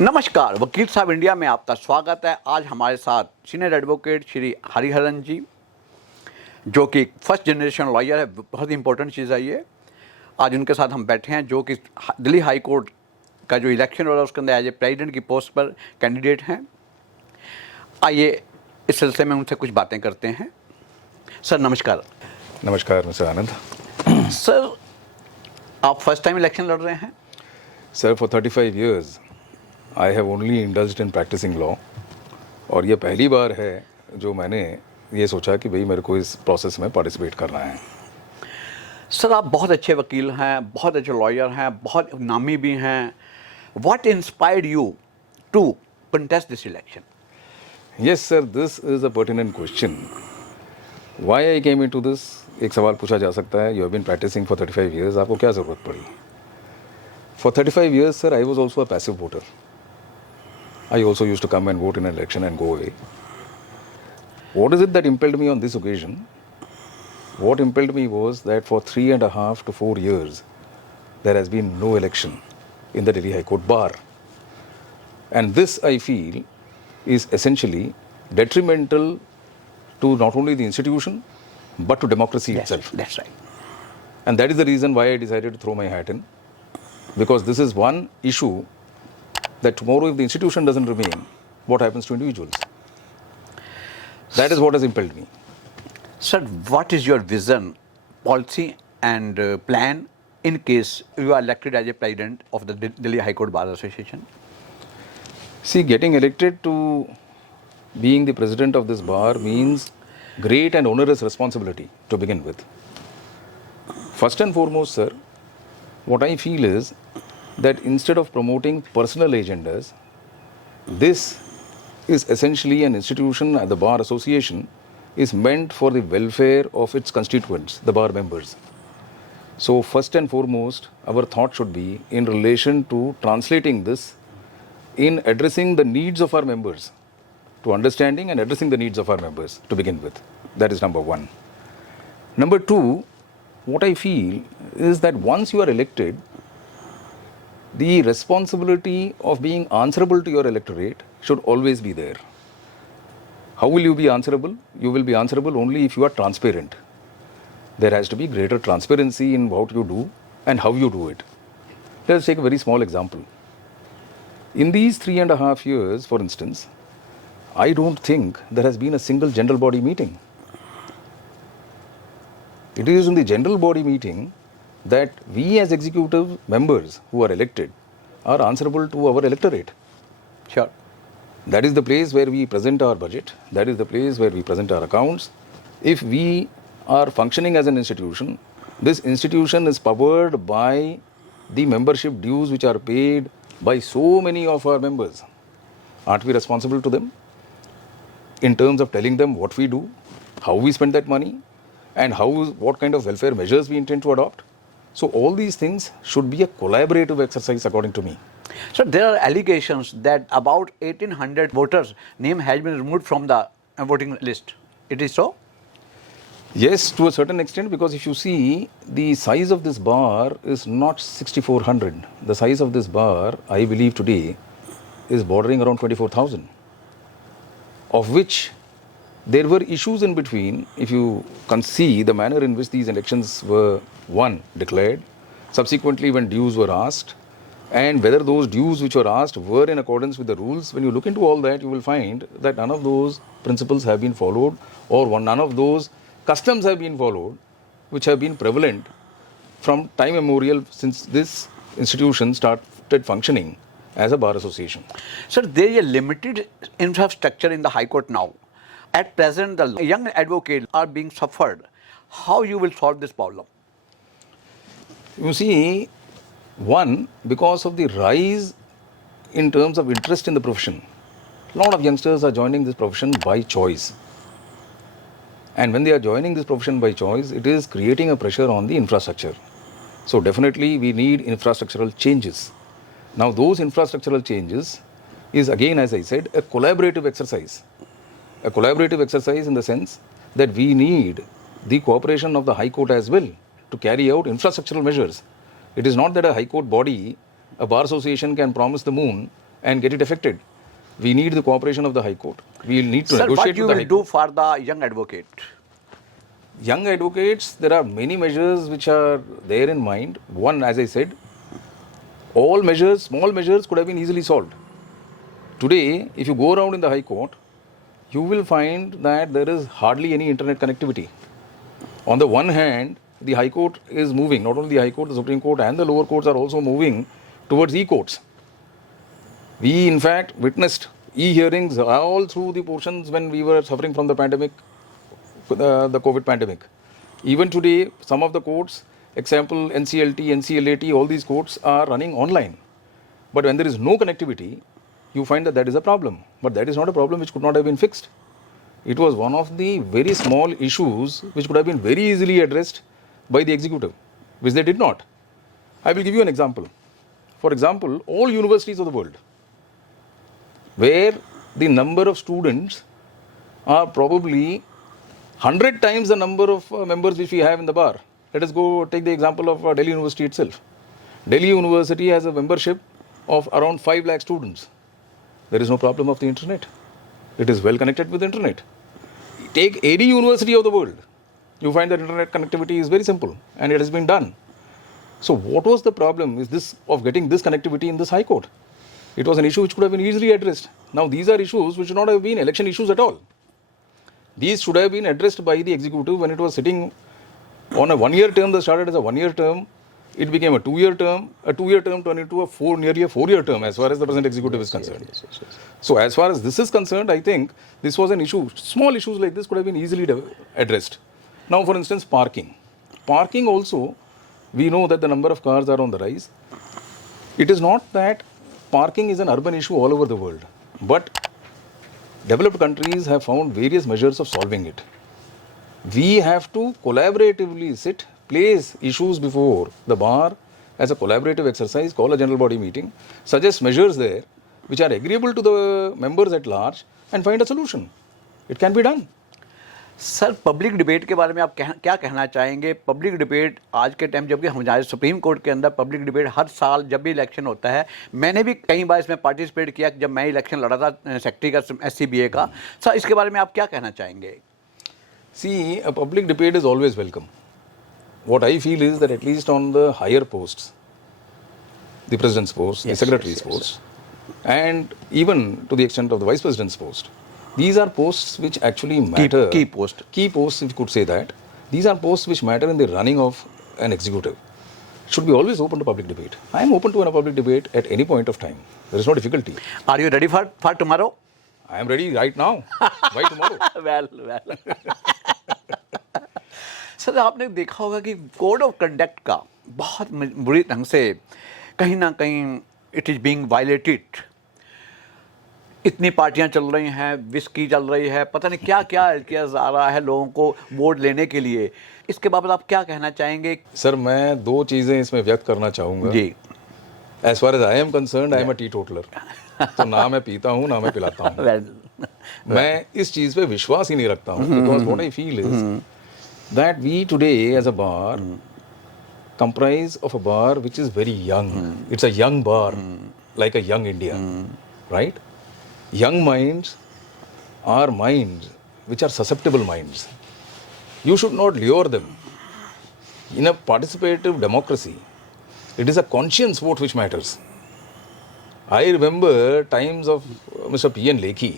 नमस्कार, वकील साहब इंडिया में आपका स्वागत है। आज हमारे साथ सीनियर एडवोकेट श्री हरिहरन जी, जो कि फर्स्ट जनरेशन लॉयर है। बहुत ही इंपॉर्टेंट चीज़ है ये। आज उनके साथ हम बैठे हैं, जो कि दिल्ली हाई कोर्ट का जो इलेक्शन हो रहा है उसके अंदर एज ए प्रेसिडेंट की पोस्ट पर कैंडिडेट हैं। आइए इस सिलसिले में उनसे कुछ बातें करते हैं। सर नमस्कार। नमस्कार मिस्टर आनंद। सर, आप फर्स्ट टाइम इलेक्शन लड़ रहे हैं? Sir, for 35 years I have only indulged in practising law, और ये पहली बार है जो मैंने ये सोचा कि भाई मेरे को इस प्रोसेस में पार्टिसिपेट करना है। सर, आप बहुत अच्छे वकील हैं, बहुत अच्छे लॉयर हैं, बहुत नामी भी हैं। What inspired you to contest this election? Yes sir, this is a pertinent question. Why I came into this? एक सवाल पूछा जा सकता है, you have been practising for 35 years, आपको क्या ज़रूरत पड़ी? For 35 years sir, I was also a passive voter. I also used to come and vote in an election and go away. What is it that impelled me on this occasion? What impelled me was that for 3.5 to 4 years, there has been no election in the Delhi High Court bar. And this, I feel, is essentially detrimental to not only the institution, but to democracy itself. That's right. And that is the reason why I decided to throw my hat in. Because this is one issue that tomorrow if the institution doesn't remain, what happens to individuals? That is what has impelled me. Sir, what is your vision, policy and plan in case you are elected as a president of the Delhi High Court Bar Association? See, getting elected to being the president of this bar means great and onerous responsibility to begin with. First and foremost, sir, what I feel is that instead of promoting personal agendas, this is essentially an institution at the Bar Association is meant for the welfare of its constituents, the bar members. So first and foremost, our thought should be in relation to translating this in addressing the needs of our members, to understanding and addressing the needs of our members to begin with. That is number one. Number two, what I feel is that once you are elected, the responsibility of being answerable to your electorate should always be there. How will you be answerable? You will be answerable only if you are transparent. There has to be greater transparency in what you do and how you do it. Let us take a very small example. In these 3.5 years, for instance, I don't think there has been a single general body meeting. It is in the general body meeting that we as executive members who are elected are answerable to our electorate. Sure. That is the place where we present our budget. That is the place where we present our accounts. If we are functioning as an institution, this institution is powered by the membership dues which are paid by so many of our members. Aren't we responsible to them in terms of telling them what we do, how we spend that money, and what kind of welfare measures we intend to adopt? So all these things should be a collaborative exercise according to me. So there are allegations that about 1,800 voters' name has been removed from the voting list. It is so? Yes, to a certain extent, because if you see, the size of this bar is not 6,400. The size of this bar, I believe today, is bordering around 24,000, of which there were issues in between. If you can see the manner in which these elections were declared, subsequently when dues were asked, and whether those dues which were asked were in accordance with the rules. When you look into all that, you will find that none of those principles have been followed, or none of those customs have been followed which have been prevalent from time immemorial since this institution started functioning as a bar association. Sir, there is a limited infrastructure in the High Court now. At present, the young advocates are being suffered. How you will solve this problem? You see, one, because of the rise in terms of interest in the profession, a lot of youngsters are joining this profession by choice. And when they are joining this profession by choice, it is creating a pressure on the infrastructure. So definitely we need infrastructural changes. Now those infrastructural changes is again, as I said, a collaborative exercise. A collaborative exercise in the sense that we need the cooperation of the High Court as well to carry out infrastructural measures. It is not that a High Court body, a bar association can promise the moon and get it affected. We need the cooperation of the High Court. We will need to Sir, what negotiate you with the will High do Court. for the young advocate? Young advocates, there are many measures which are there in mind. One, as I said, all measures, small measures could have been easily solved. Today, if you go around in the High Court, you will find that there is hardly any internet connectivity. On the one hand, the High Court is moving, not only the High Court, the Supreme Court and the lower courts are also moving towards e-courts. We, in fact, witnessed e-hearings all through the portions when we were suffering from the pandemic, the COVID pandemic. Even today, some of the courts, example NCLT, NCLAT, all these courts are running online. But when there is no connectivity, you find that that is a problem. But that is not a problem which could not have been fixed. It was one of the very small issues which could have been very easily addressed by the executive, which they did not. I will give you an example. For example, all universities of the world, where the number of students are probably 100 times the number of members which we have in the bar. Let us go take the example of Delhi University itself. Delhi University has a membership of around 5 lakh students. There is no problem of the internet. It is well connected with the internet. Take any university of the world. You find that internet connectivity is very simple and it has been done. So what was the problem is this of getting this connectivity in this High Court? It was an issue which could have been easily addressed. Now these are issues which should not have been election issues at all. These should have been addressed by the executive when it was sitting on a 1-year term that started as a 1-year term. It became a 2-year term. A 2-year term turned into nearly a 4-year term as far as the present executive is concerned. Yes. So as far as this is concerned, I think this was an issue. Small issues like this could have been easily addressed. Now, for instance, parking. Parking also, we know that the number of cars are on the rise. It is not that parking is an urban issue all over the world, but developed countries have found various measures of solving it. We have to collaboratively place issues before the bar as a collaborative exercise, call a general body meeting, suggest measures there which are agreeable to the members at large and find a solution. It can be done. Sir public debate के बारे में आप क्या कहना चाहेंगे? Public debate आज के time जबकि हमारे सुप्रीम कोर्ट के अंदर पब्लिक डिबेट हर साल जब भी इलेक्शन होता है, मैंने भी कई बार इसमें पार्टिसिपेट किया जब मैं इलेक्शन लड़ा था सेक्रेटरी का SCBA का। सर इसके बारे में आप क्या कहना चाहेंगे? See, a public debate is always welcome. What I feel is that at least on the higher posts, the president's post, the secretary's post, and even to the extent of the vice president's post, these are posts which actually matter. Key posts, if you could say that. These are posts which matter in the running of an executive. Should be always open to public debate. I am open to a public debate at any point of time. There is no difficulty. Are you ready for tomorrow? I am ready right now. Why tomorrow? well. Sir आपने देखा होगा कि code of conduct का बहुत बुरी ढंग से कहीं ना कहीं इट इज़ बीइंग वायलेटेड। इतनी पार्टियां चल रही हैं, विस्की चल रही है, पता नहीं क्या क्या किया जा रहा है लोगों को वोट लेने के लिए। इसके बाबत आप क्या कहना चाहेंगे? सर मैं 2 चीज़ें इसमें व्यक्त करना चाहूँगा जी। As far as I am concerned, I am a teetotaller. तो ना मैं पीता हूँ ना मैं पिलाता हूँ। मैं इस चीज़ पे विश्वास ही नहीं रखता हूँ, because what I feel is that we today as a bar comprise of a bar which is very young. It's a young bar, like a young India, right? Young minds are minds which are susceptible minds. You should not lure them. In a participative democracy, it is a conscience vote which matters. I remember times of Mr. P.N. Lekhi.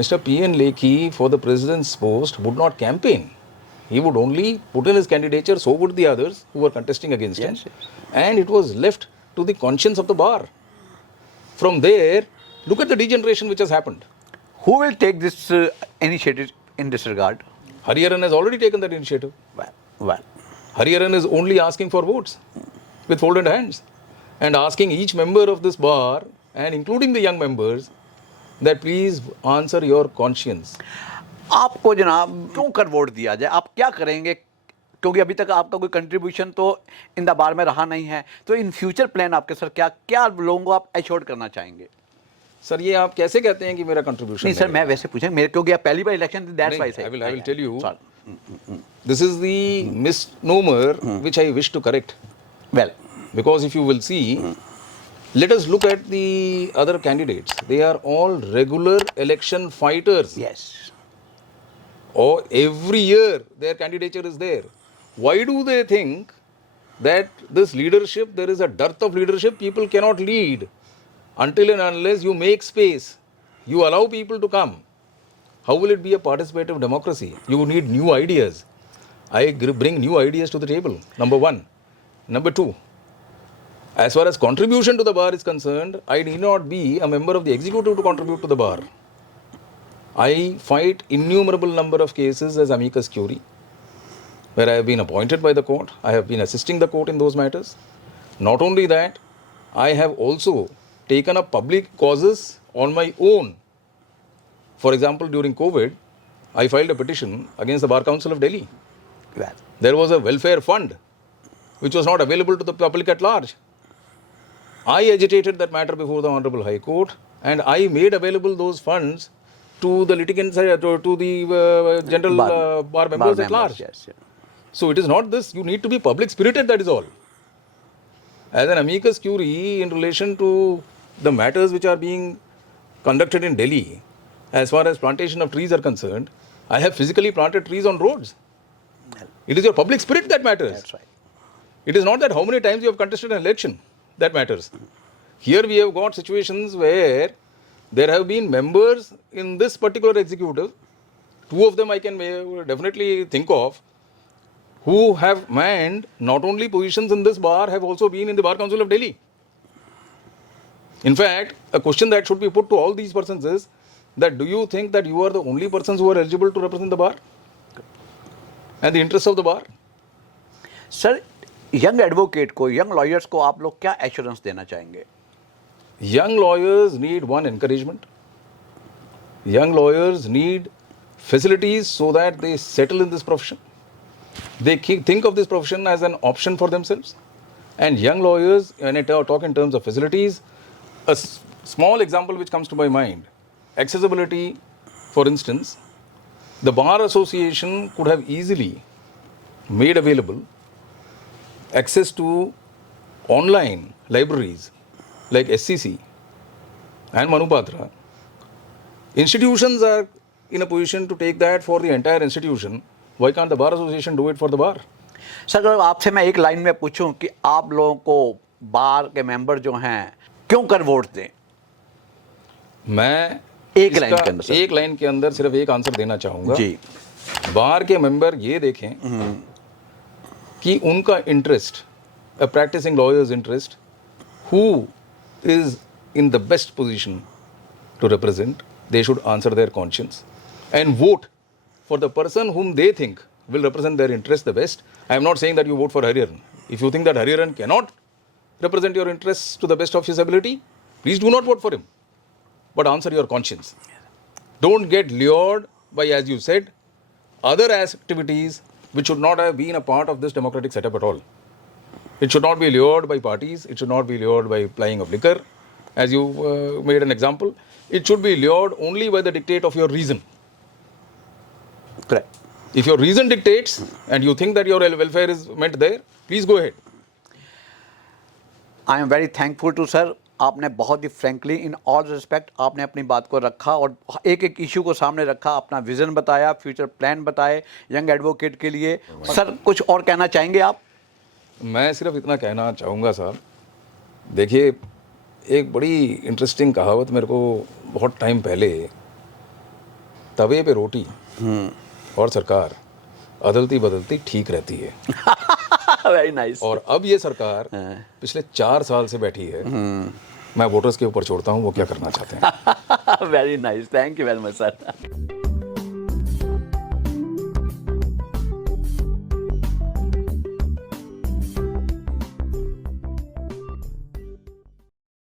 Mr. P.N. Lekhi for the president's post would not campaign. He would only put in his candidature, so would the others who were contesting against him. And it was left to the conscience of the bar. From there, look at the degeneration which has happened. Who will take this initiative in this regard? Hariharan has already taken that initiative. Well. Hariharan is only asking for votes with folded hands and asking each member of this bar and including the young members that please answer your conscience. आपको जनाब क्यों कर vote दिया जाए? आप क्या करेंगे? क्योंकि अभी तक आपका कोई कंट्रीब्यूशन तो इन द बार में रहा नहीं है, तो इन फ्यूचर प्लान आपके सर क्या लोगों को आप एश्योर करना चाहेंगे? सर ये आप कैसे कहते हैं कि मेरा कंट्रीब्यूशन नहीं सर, मैं वैसे पूछें मेरे, क्योंकि आप पहली बार election that's why I will tell you This is the misnomer which I wish to correct. Well, Because if you will see, let us look at the other candidates. They are all regular election fighters. yes. Or every year their candidature is there. Why do they think that this leadership, there is a dearth of leadership, people cannot lead until and unless you make space, you allow people to come? How will it be a participative democracy? You need new ideas. I bring new ideas to the table, number one. Number two, as far as contribution to the bar is concerned, I need not be a member of the executive to contribute to the bar. I fight innumerable number of cases as amicus curiae, where I have been appointed by the court. I have been assisting the court in those matters. Not only that, I have also taken up public causes on my own. For example, during COVID, I filed a petition against the Bar Council of Delhi. Well, There was a welfare fund which was not available to the public at large. I agitated that matter before the Honorable High Court, and I made available those funds to the litigants, to the general bar members at large. Yes, yes. So it is not this, you need to be public spirited, that is all. As an amicus curiae in relation to the matters which are being conducted in Delhi, as far as plantation of trees are concerned, I have physically planted trees on roads. It is your public spirit that matters. That's right. It is not that how many times you have contested an election that matters. Here we have got situations where there have been members in this particular executive, two of them I can definitely think of, who have manned not only positions in this bar, have also been in the Bar Council of Delhi. In fact, a question that should be put to all these persons is that do you think that you are the only persons who are eligible to represent the bar and the interests of the bar? Sir, young advocate को, young lawyers को आप लोग क्या assurance देना चाहेंगे? Young lawyers need one encouragement. Young lawyers need facilities so that they settle in this profession. They think of this profession as an option for themselves. And young lawyers, when I talk in terms of facilities, a small example which comes to my mind, accessibility, for instance, the Bar Association could have easily made available access to online libraries like SCC and Manupatra. Institutions are in a position to take that for the entire institution. Why can't the Bar Association do it for the bar? Sir, अगर आपसे मैं एक line में पूछूं कि आप लोगों को बार के मेंबर जो हैं क्यों कर वोट दें? मैं एक लाइन के अंदर, सर। एक लाइन के अंदर सिर्फ एक आंसर देना चाहूंगा जी। बार के मेंबर ये देखें कि उनका interest, a practicing lawyer's interest, who is in the best position to represent, they should answer their conscience and vote for the person whom they think will represent their interest the best. I am not saying that you vote for Hariharan. If you think that Hariharan cannot represent your interests to the best of his ability, please do not vote for him. But answer your conscience. Don't get lured by, as you said, other activities which should not have been a part of this democratic setup at all. It should not be lured by parties. It should not be lured by plying of liquor, as you made an example. It should be lured only by the dictate of your reason. Correct. If your reason dictates and you think that your welfare is meant there, please go ahead. I am very thankful to sir, आपने बहुत ही frankly in all respect आपने अपनी बात को रखा और एक एक इशू को सामने रखा, अपना विजन बताया, फ्यूचर प्लान बताए यंग एडवोकेट के लिए। सर, कुछ और कहना चाहेंगे आप? मैं सिर्फ इतना कहना चाहूँगा साहब, देखिए एक बड़ी इंटरेस्टिंग कहावत मेरे को बहुत टाइम पहले, तवे पे रोटी और सरकार अदलती बदलती ठीक रहती है। Very nice. और अब ये सरकार पिछले 4 साल से बैठी है, मैं वोटर्स के ऊपर छोड़ता हूँ वो क्या करना चाहते हैं। Very nice, thank you very much sir.